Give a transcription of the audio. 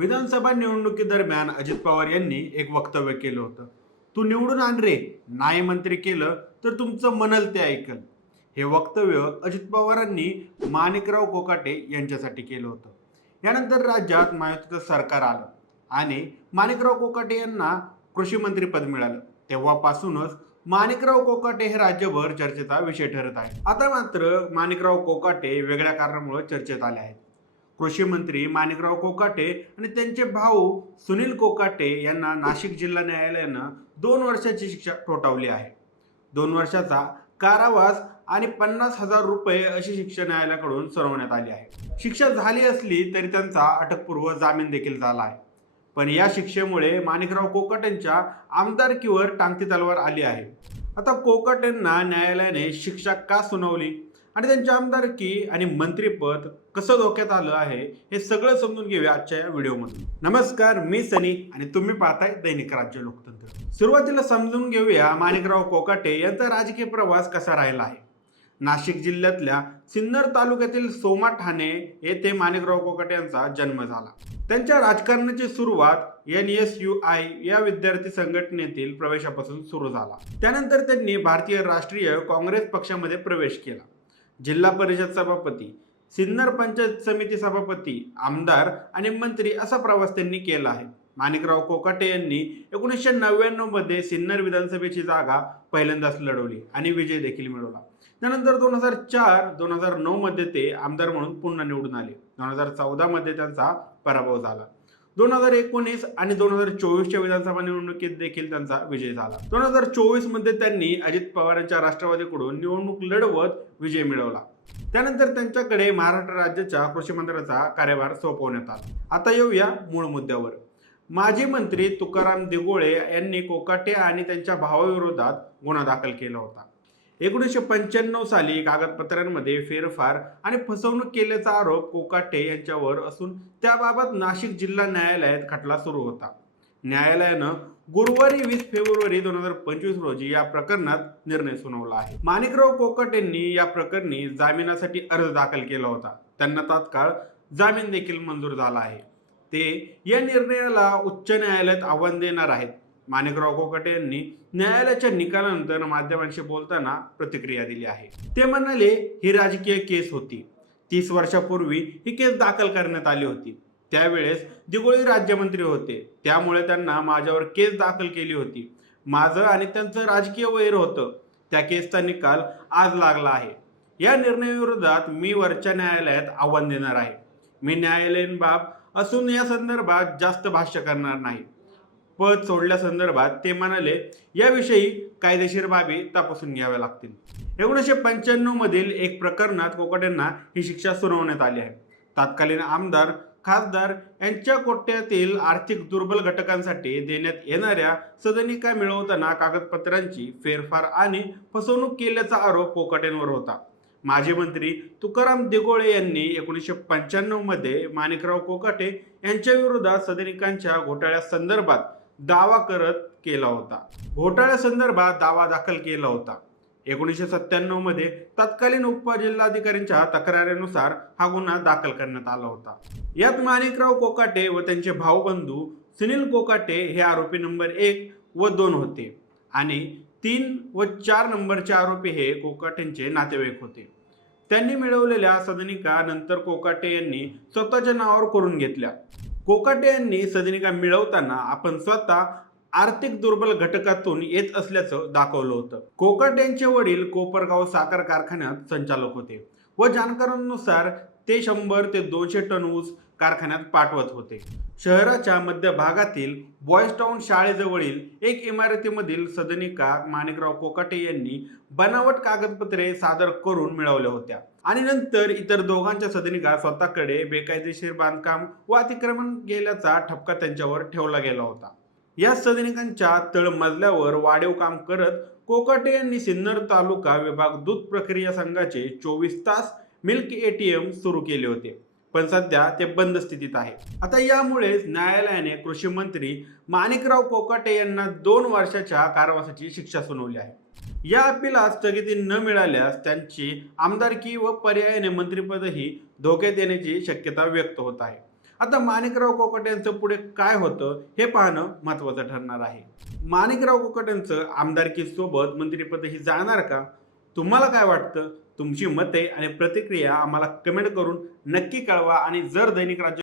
विधानसभा निवडणुकीदरम्यान अजित पवार यांनी एक वक्तव्य केलं होतं. तू निवडून आण रे. नाही मंत्री केलं तर तुमचं मनल ते ऐकल. हे वक्तव्य अजित पवारांनी माणिकराव कोकाटे यांच्यासाठी केलं होतं. यानंतर राज्यात महायुतीचं सरकार आलं आणि माणिकराव कोकाटे यांना कृषी मंत्रीपद मिळालं. तेव्हापासूनच माणिकराव कोकाटे हे राज्यभर चर्चेचा विषय ठरत आहे आता मात्र माणिकराव कोकाटे वेगळ्या कारणामुळे चर्चेत आले आहेत. कृषी मंत्री माणिकराव कोकाटे आणि त्यांचे भाऊ सुनील कोकाटे यांना नाशिक जिल्हा न्यायालयानं दोन वर्षाची शिक्षा ठोठावली आहे. दोन वर्षाचा कारावास आणि पन्नास हजार रुपये अशी शिक्षा न्यायालयाकडून सुनावण्यात आली आहे. शिक्षा झाली असली तरी त्यांचा अटकपूर्व जामीन देखील झाला आहे. पण या शिक्षेमुळे माणिकराव कोकाटेंच्या आमदारकीवर टांगती तलवार आली आहे. आता कोकाटेंना न्यायालयाने शिक्षा का सुनावली? आणि त्यांची आमदारकी आणि मंत्रीपद कसं धोक्यात आलं आहे हे सगळं समजून घेऊया आजच्या या व्हिडिओमध्ये नमस्कार मी सनी आणि तुम्ही पाहताय दैनिक राज्य लोकतंत्र. सुरुवातीला समजून घेऊया माणिकराव कोकाटे यांचा राजकीय प्रवास कसा राहिला आहे. नाशिक जिल्ह्यातल्या सिन्नर तालुक्यातील सोमा ठाणे येथे माणिकराव कोकाटे यांचा जन्म झाला. त्यांच्या राजकारणाची सुरुवात एन एस यू आय या विद्यार्थी संघटनेतील प्रवेशापासून सुरू झाला. त्यानंतर त्यांनी भारतीय राष्ट्रीय काँग्रेस पक्षामध्ये प्रवेश केला. जिल्हा परिषद सभापती सिन्नर पंचायत समिती सभापती आमदार आणि मंत्री असा प्रवास त्यांनी केला आहे. माणिकराव कोकाटे यांनी एकोणीसशे नव्याण्णवमध्ये सिन्नर विधानसभेची जागा पहिल्यांदाच लढवली आणि विजय देखील मिळवला. त्यानंतर दोन हजार चार दोन हजार नऊमध्ये ते आमदार म्हणून पुन्हा निवडून आले. दोन हजार चौदामध्ये त्यांचा पराभव झाला. दोन हजार एकोणीस आणि दोन हजार चोवीसच्या विधानसभा निवडणुकीत देखील त्यांचा विजय झाला. दोन हजार चोवीसमध्ये त्यांनी अजित पवारांच्या राष्ट्रवादीकडून निवडणूक लढवत विजय मिळवला. त्यानंतर त्यांच्याकडे महाराष्ट्र राज्याच्या कृषी मंत्र्याचा कार्यभार सोपवण्यात आला. आता येऊया मूळ मुद्द्यावर. माजी मंत्री तुकाराम दिगोळे यांनी कोकाटे आणि त्यांच्या भावाविरोधात गुन्हा दाखल केला होता. एकोणीसशे पंच्याण्णव साली कागदपत्रांमध्ये फेरफार आणि फसवणूक केल्याचा आरोप कोकाटे यांच्यावर असून त्याबाबत नाशिक जिल्हा न्यायालयात खटला सुरू होता. न्यायालयानं गुरुवारी वीस फेब्रुवारी दोन हजार पंचवीस रोजी या प्रकरणात निर्णय सुनावला आहे. माणिकराव कोकाटेंनी या प्रकरणी जामिनासाठी अर्ज दाखल केला होता. त्यांना तात्काळ जामीन देखील मंजूर झाला आहे. ते या निर्णयाला उच्च न्यायालयात आव्हान देणार आहेत. माणिकराव कोकटे यांनी न्यायालयाच्या निकालानंतर माध्यमांशी बोलताना प्रतिक्रिया दिली आहे. ते म्हणाले ही राजकीय केस होती. तीस वर्षापूर्वी ही केस दाखल करण्यात आली होती. त्यावेळेस दिगोळी राज्यमंत्री होते. त्यामुळे त्यांना माझ्यावर केस दाखल केली होती. माझं आणि त्यांचं राजकीय वैर होतं. त्या केसचा निकाल आज लागला आहे. या निर्णयाविरोधात मी वरच्या न्यायालयात आव्हान देणार आहे. मी न्यायालयीन बाब असून या संदर्भात जास्त भाष्य करणार नाही. पद सोडल्यासंदर्भात ते म्हणाले याविषयी कायदेशीर बाबी तपासून घ्याव्या लागतील. एकोणीसशे पंच्याण्णव मधील एक प्रकरणात कोकाटेंना ही शिक्षा सुनावण्यात आली आहे. तत्कालीन आमदार खासदार यांच्या कोट्यातील आर्थिक दुर्बल घटकांसाठी देण्यात येणाऱ्या सदनिका मिळवताना कागदपत्रांची फेरफार आणि फसवणूक केल्याचा आरोप कोकाटेंवर होता. माजी मंत्री तुकाराम दिगोळे यांनी एकोणीसशे पंच्याण्णवमध्ये माणिकराव कोकाटे यांच्या विरोधात सदनिकांच्या घोटाळ्यासंदर्भात दावा करत केला होता. घोटाळ्यासंदर्भात दावा दाखल केला होता. एकोणीसशे सत्त्याण्णवमध्ये तत्कालीन उपजिल्हाधिकाऱ्यांच्या तक्रारीनुसार हा गुन्हा दाखल करण्यात आला होता. यात माणिकराव कोकाटे व त्यांचे भाऊबंधू सुनील कोकाटे हे आरोपी नंबर एक व दोन होते आणि तीन व चार नंबरचे आरोपी हे कोकाटेंचे नातेवाईक होते. त्यांनी मिळवलेल्या सदनिका नंतर कोकाटे यांनी स्वतःच्या नावावर करून घेतल्या. कोकाटे यांनी सदनिका मिळवताना आपण स्वतः आर्थिक दुर्बल घटकातून येत असल्याचं दाखवलं होतं. कोकाटे यांचे वडील कोपरगाव साखर कारखान्यात संचालक होते व जाणकारांनुसार ते शंभर ते दोनशे टन ऊस कारखान्यात पाठवत होते. शहराच्या मध्य भागातील बॉयज टाउन शाळेजवळील एक इमारतीमधील सदनिका माणिकराव कोकाटे यांनी बनावट कागदपत्रे सादर करून मिळवल्या होत्या. आणि नंतर इतर दोघांच्या सदनिका स्वतःकडे बेकायदेशीर बांधकाम व अतिक्रमण गेल्याचा ठपका त्यांच्यावर ठेवला गेला होता. या सदनिकांच्या तळमजल्यावर वाढीव काम करत कोकाटे यांनी सिन्नर तालुका विभाग दूध प्रक्रिया संघाचे चोवीस तास मिल्क एटीएम सुरू केले होते पण सध्या ते बंद स्थितीत आहे. आता यामुळेच न्यायालयाने कृषी मंत्री माणिकराव कोकाटे यांना दोन वर्षाच्या कारावासाची शिक्षा सुनावली आहे. या अपिलास स्थगिती न मिळाल्यास त्यांची आमदारकी व पर्यायाने मंत्रिपदही धोक्यात येण्याची शक्यता व्यक्त होत आहे. आता माणिकराव कोकट यांचं पुढे काय होतं हे पाहणं महत्वाचं ठरणार आहे. माणिकराव कोकट यांचं आमदारकीसोबत ही जाणार का? तुम्हाला काय वाटतं? तुमची मते आणि प्रतिक्रिया आम्हाला कमेंट करून नक्की कळवा आणि जर दैनिक राज्य